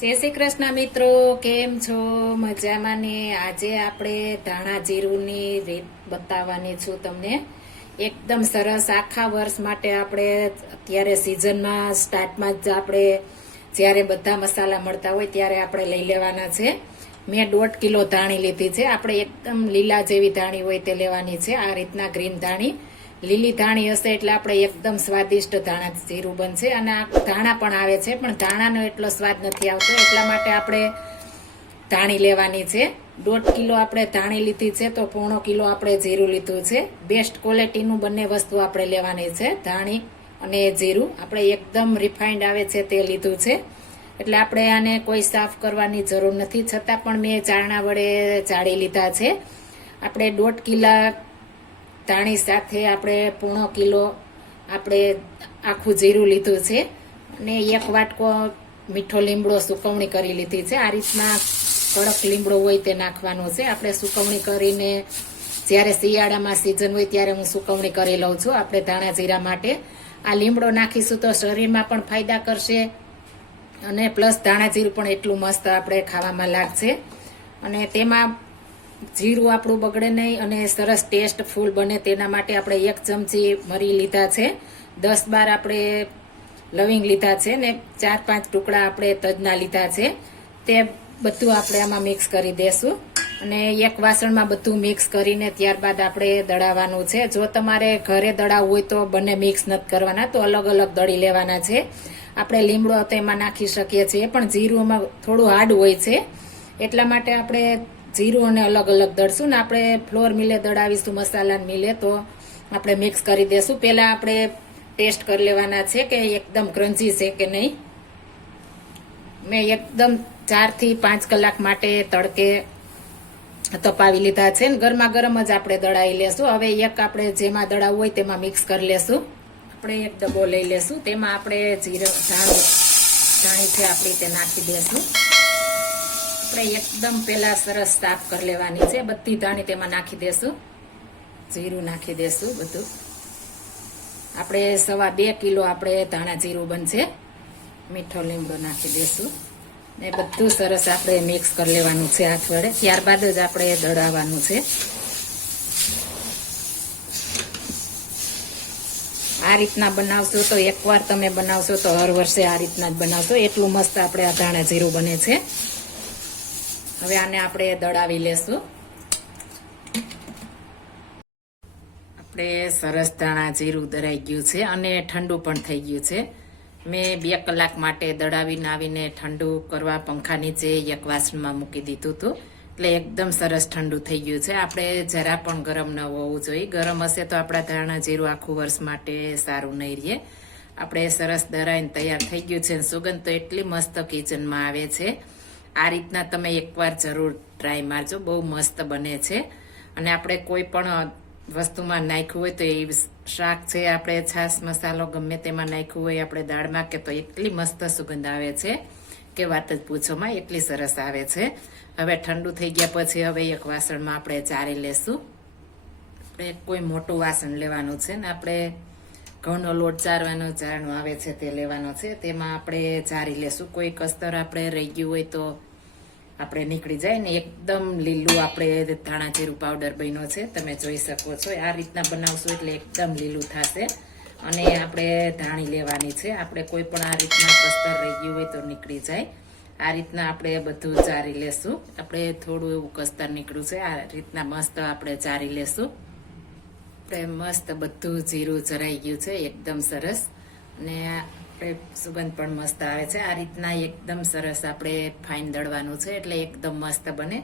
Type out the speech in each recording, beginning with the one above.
જય શ્રી કૃષ્ણ મિત્રો, કેમ છો? મજામાં ને? આજે આપણે ધાણા જીરુંની રીત બતાવવાની છું તમને. એકદમ સરસ આખા વર્ષ માટે આપણે અત્યારે સિઝનમાં સ્ટાર્ટમાં જ આપણે જ્યારે બધા મસાલા મળતા હોય ત્યારે આપણે લઈ લેવાના છે. મેં દોઢ કિલો ધાણી લીધી છે. આપણે એકદમ લીલા જેવી ધાણી હોય તે લેવાની છે. આ રીતના ગ્રીન ધાણી. લીલી ધાણી હશે એટલે આપણે એકદમ સ્વાદિષ્ટ ધાણા જીરું બનશે અને આ ધાણા પણ આવે છે, પણ ધાણાનો એટલો સ્વાદ નથી આવતો. એટલા માટે આપણે ધાણી લેવાની છે. દોઢ કિલો આપણે ધાણી લીધી છે તો પોણો કિલો આપણે જીરું લીધું છે. બેસ્ટ ક્વોલિટીનું બંને વસ્તુ આપણે લેવાની છે, ધાણી અને જીરું. આપણે એકદમ રિફાઇન્ડ આવે છે તે લીધું છે. એટલે આપણે આને કોઈ સાફ કરવાની જરૂર નથી. છતાં પણ મેં ચારણા વડે ચાળી લીધા છે. આપણે દોઢ કિલા ધાણી સાથે આપણે પૂણો કિલો આપણે આખું જીરું લીધું છે. અને એક વાટકો મીઠો લીમડો સુકવણી કરી લીધી છે. આ રીતના કડક લીમડો હોય તે નાખવાનો છે. આપણે સુકવણી કરીને જ્યારે શિયાળામાં સિઝન હોય ત્યારે હું સુકવણી કરી લઉં છું આપણે ધાણા જીરા માટે. આ લીમડો નાખીશું તો શરીરમાં પણ ફાયદા કરશે અને પ્લસ ધાણા જીરું પણ એટલું મસ્ત આપણે ખાવામાં લાગશે. અને તેમાં જીરું આપણું બગડે નહીં અને સરસ ટેસ્ટ ફૂલ બને તેના માટે આપણે એક ચમચી મરી લીધા છે. દસ બાર આપણે લવિંગ લીધા છે ને ચાર પાંચ ટુકડા આપણે તજના લીધા છે. તે બધું આપણે આમાં મિક્સ કરી દેશું. અને એક વાસણમાં બધું મિક્સ કરીને ત્યારબાદ આપણે દળાવવાનું છે. જો તમારે ઘરે દળાવવું હોય તો બંને મિક્સ નથી કરવાના, તો અલગ અલગ દળી લેવાના છે. આપણે લીમડો તો એમાં નાખી શકીએ છીએ, પણ જીરુંમાં થોડું હાર્ડ હોય છે. એટલા માટે આપણે જીરું અને અલગ અલગ દળશું ને આપણે ફ્લોર મિલે દળાવીશું મસાલા મિલે, તો આપણે મિક્સ કરી દેશું. પહેલાં આપણે ટેસ્ટ કરી લેવાના છે કે એકદમ ક્રન્ચી છે કે નહીં. મેં એકદમ ચારથી પાંચ કલાક માટે તડકે તપાવી લીધા છે ને. ગરમા ગરમ જ આપણે દળાવી લેશું. હવે એક આપણે જેમાં દળાવવું હોય તેમાં મિક્સ કરી લેશું. આપણે એક ડબ્બો લઈ લેશું. તેમાં આપણે જીરું, ધાણું ધાણી છે આપણી તે નાખી દેશું. આપણે એકદમ પેલા સરસ સાફ કરી લેવાની છે. બધી ધાણી તેમાં નાખી દેશું. જીરું નાખી દેશું બધું. આપણે સવા બે કિલો આપણે ધાણા જીરું બનશે. મીઠો લીમડો નાખી દેશું. ને બધું સરસ આપણે મિક્સ કરી લેવાનું છે હાથ વડે. ત્યારબાદ જ આપણે દળાવવાનું છે. આ રીતના બનાવશો તો એકવાર તમે બનાવશો તો હર વર્ષે આ રીતના જ બનાવશો. એટલું મસ્ત આપણે આ ધાણા જીરું બને છે. હવે આને આપણે દળાવી લેશું. આપણે સરસ ધાણા જીરું દળાઈ ગયું છે અને ઠંડુ પણ થઈ ગયું છે. મેં બે કલાક માટે દળાવીને આવીને ઠંડુ કરવા પંખા નીચે એક વાસણમાં મૂકી દીધું હતું. એટલે એકદમ સરસ ઠંડુ થઈ ગયું છે. આપણે જરા પણ ગરમ ન હોવું જોઈએ. ગરમ હશે તો આપણા ધાણા જીરું આખું વર્ષ માટે સારું નહીં રહે. આપણે સરસ દરાઈને તૈયાર થઈ ગયું છે સુગંધ તો એટલી મસ્ત કિચનમાં આવે છે. આ રીતના તમે એકવાર જરૂર ટ્રાય મારજો. બહુ મસ્ત બને છે. અને આપણે કોઈ પણ વસ્તુમાં નાખ્યું હોય તો એ શાક છે, આપણે છાશ, મસાલો ગમે તેમાં નાખ્યું હોય, આપણે દાળમાં કે તો એટલી મસ્ત સુગંધ આવે છે કે વાત જ પૂછોમાં એટલી સરસ આવે છે. હવે ઠંડુ થઈ ગયા પછી હવે એક વાસણમાં આપણે ચારી લેશું. આપણે કોઈ મોટું વાસણ લેવાનું છે ને આપણે ઘઉંનો લોટ ચારવાનો, ચારણો આવે છે તે લેવાનો છે. તેમાં આપણે ચારી લેશું. કોઈ કસ્તર આપણે રહી ગયું હોય તો આપણે નીકળી જાય ને એકદમ લીલું આપણે ધાણા જીરું પાવડર બન્યો છે. તમે જોઈ શકો છો. આ રીતના બનાવશો એટલે એકદમ લીલું થશે. અને આપણે ધાણી લેવાની છે. આપણે કોઈ પણ આ રીતના કસ્તર રહી ગયું હોય તો નીકળી જાય. આ રીતના આપણે બધું ચારી લેશું. આપણે થોડું એવું કસ્તર નીકળ્યું છે. આ રીતના મસ્ત આપણે ચારી લેશું. આપણે મસ્ત બધું જીરું ચરાઈ ગયું છે, એકદમ સરસ. અને આપણે સુગંધ પણ મસ્ત આવે છે. આ રીતના એકદમ સરસ આપણે ફાઇન દળવાનું છે, એટલે એકદમ મસ્ત બને.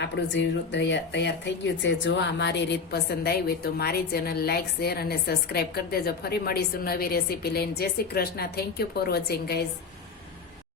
આપણું જીરું તૈયાર તૈયાર થઈ ગયું છે. જો આ મારી રીત પસંદ આવી હોય તો મારી ચેનલ લાઇક શેર અને સબસ્ક્રાઇબ કરી દેજો. ફરી મળીશું નવી રેસીપી લઈને. જય Shri Krishna. Thank you for watching guys